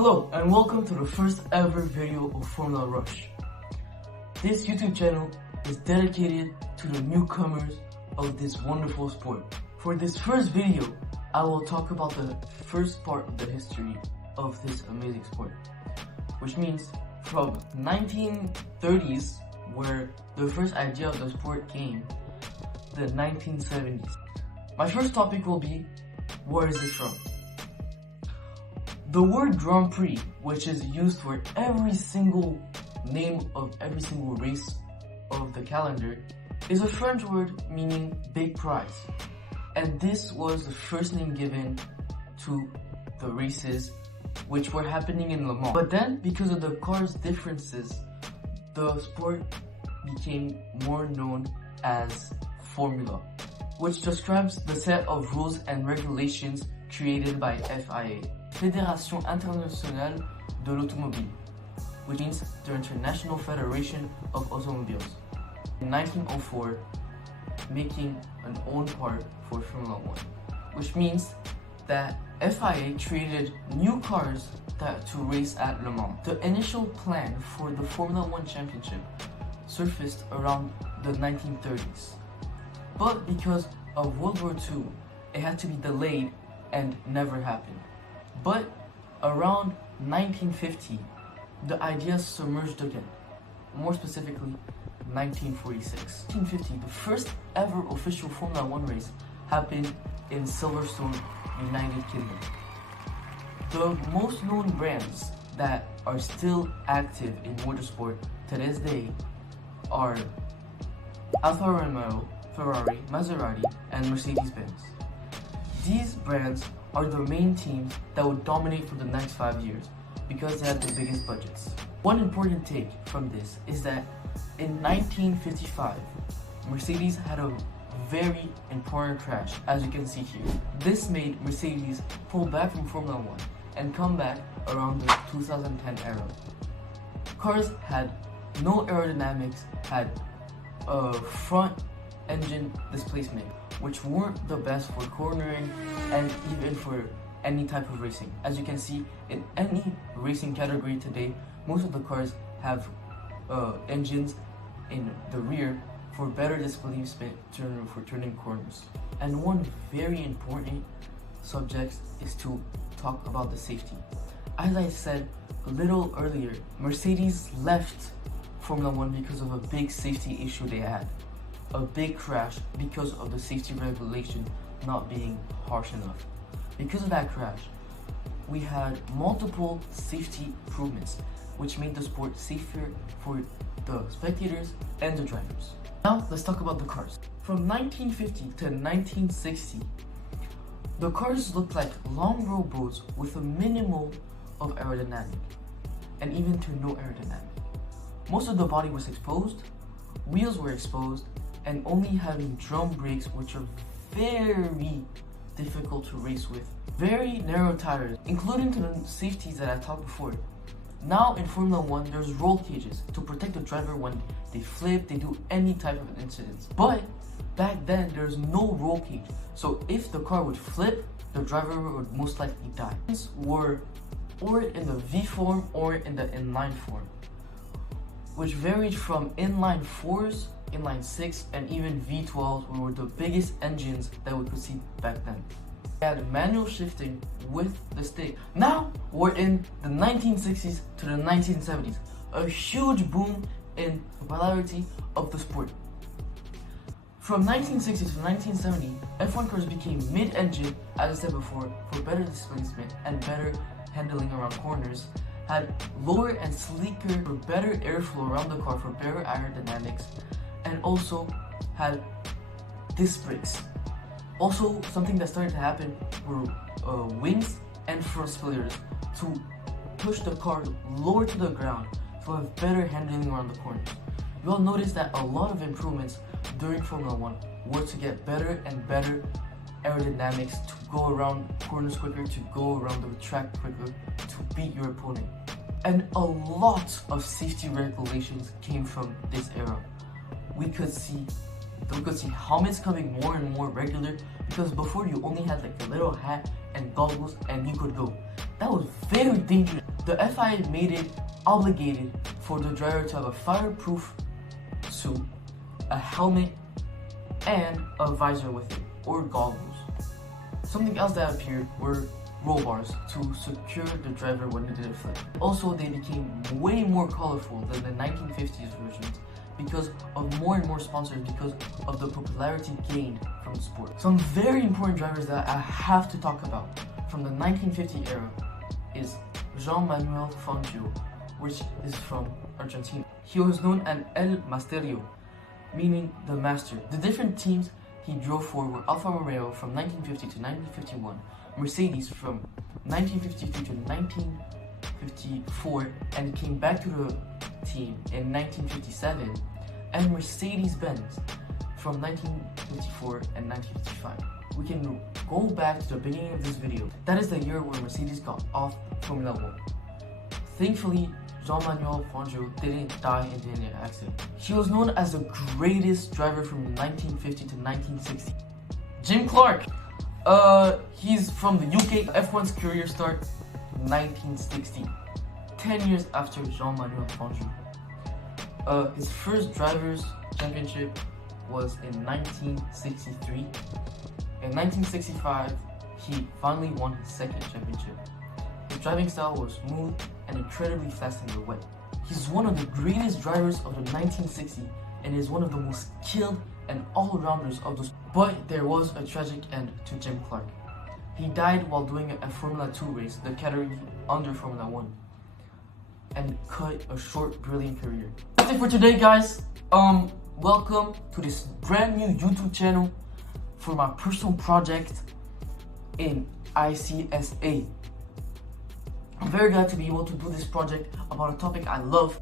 Hello and welcome to the first ever video of Formula Rush. This YouTube channel is dedicated to the newcomers of this wonderful sport. For this first video, I will talk about the first part of the history of this amazing sport, which means from 1930s, where the first idea of the sport came, the 1970s. My first topic will be, where is it from? The word Grand Prix, which is used for every single name of every single race of the calendar, is a French word meaning big prize. And this was the first name given to the races which were happening in Le Mans. But then, because of the cars' differences, the sport became more known as Formula, which describes the set of rules and regulations created by FIA, Fédération Internationale de l'Automobile, which means the International Federation of Automobiles. In 1904, making an own part for Formula 1, which means that FIA created new cars to race at Le Mans. The initial plan for the Formula 1 championship surfaced around the 1930s, but because of World War II, it had to be delayed and never happened. But around 1950, the idea submerged again, more specifically 1946. 1950, the first ever official Formula 1 race happened in Silverstone, United Kingdom. The most known brands that are still active in motorsport to this day are Alfa Romeo, Ferrari, Maserati, and Mercedes-Benz. These brands are the main teams that would dominate for the next 5 years because they have the biggest budgets. One important take from this is that in 1955, Mercedes had a very important crash, as you can see here. This made Mercedes pull back from Formula 1 and come back around the 2010 era. Cars had no aerodynamics, had a front engine displacement, which weren't the best for cornering and even for any type of racing. As you can see, in any racing category today, most of the cars have engines in the rear for better displacement for turning corners. And one very important subject is to talk about the safety. As I said a little earlier, Mercedes left Formula 1 because of a big safety issue they had. A big crash because of the safety regulation not being harsh enough. Because of that crash, we had multiple safety improvements, which made the sport safer for the spectators and the drivers. Now, let's talk about the cars. From 1950 to 1960, the cars looked like long rowboats with a minimal of aerodynamic, and even to no aerodynamic. Most of the body was exposed, wheels were exposed, and only having drum brakes, which are very difficult to race with. Very narrow tires, including to the safeties that I talked before. Now in Formula 1, there's roll cages to protect the driver when they flip, they do any type of incidents. But back then, there's no roll cage. So if the car would flip, the driver would most likely die. These were or in the V form or in the inline form, which varied from inline 4s, inline 6, and even V12s, which were the biggest engines that we could see back then. We had manual shifting with the stick. Now we're in the 1960s to the 1970s, a huge boom in popularity of the sport. From 1960 to 1970, F1 cars became mid-engine, as I said before, for better displacement and better handling around corners, had lower and sleeker for better airflow around the car for better aerodynamics, and also had disc brakes. Also, something that started to happen were wings and front spoilers to push the car lower to the ground to have better handling around the corners. You all notice that a lot of improvements during Formula 1 were to get better and better aerodynamics, to go around corners quicker, to go around the track quicker, to beat your opponent. And a lot of safety regulations came from this era. We could see helmets coming more and more regular, because before you only had like a little hat and goggles and you could go. That was very dangerous. The FIA made it obligated for the driver to have a fireproof suit, a helmet, and a visor with it, or goggles. Something else that appeared were roll bars to secure the driver when it did a flip. Also, they became way more colorful than the 1950s versions because of more and more sponsors, because of the popularity gained from the sport. Some very important drivers that I have to talk about from the 1950 era is Jean-Manuel Fangio, which is from Argentina. He was known as El Masterio, meaning the master. The different teams he drove for were Alfa Romeo from 1950 to 1951, Mercedes from 1953 to 1954, and came back to the team in 1957, and Mercedes-Benz from 1954 and 1955. We can go back to the beginning of this video. That is the year where Mercedes got off Formula 1. Thankfully, Jean-Manuel Fangio didn't die in the accident. He was known as the greatest driver from 1950 to 1960. Jim Clark. He's from the UK. F1's career start 1960, 10 years after Jean-Manuel Fangio. His first driver's championship was in 1963. In 1965, he finally won his second championship. His driving style was smooth and incredibly fast in the wet. He's one of the greatest drivers of the 1960s and is one of the most skilled and all-rounders of those. But there was a tragic end to Jim Clark. He died while doing a Formula 2 race, the category under Formula 1, and cut a short, brilliant career. That's it for today, guys. Welcome to this brand new YouTube channel for my personal project in ICSA. I'm very glad to be able to do this project about a topic I love.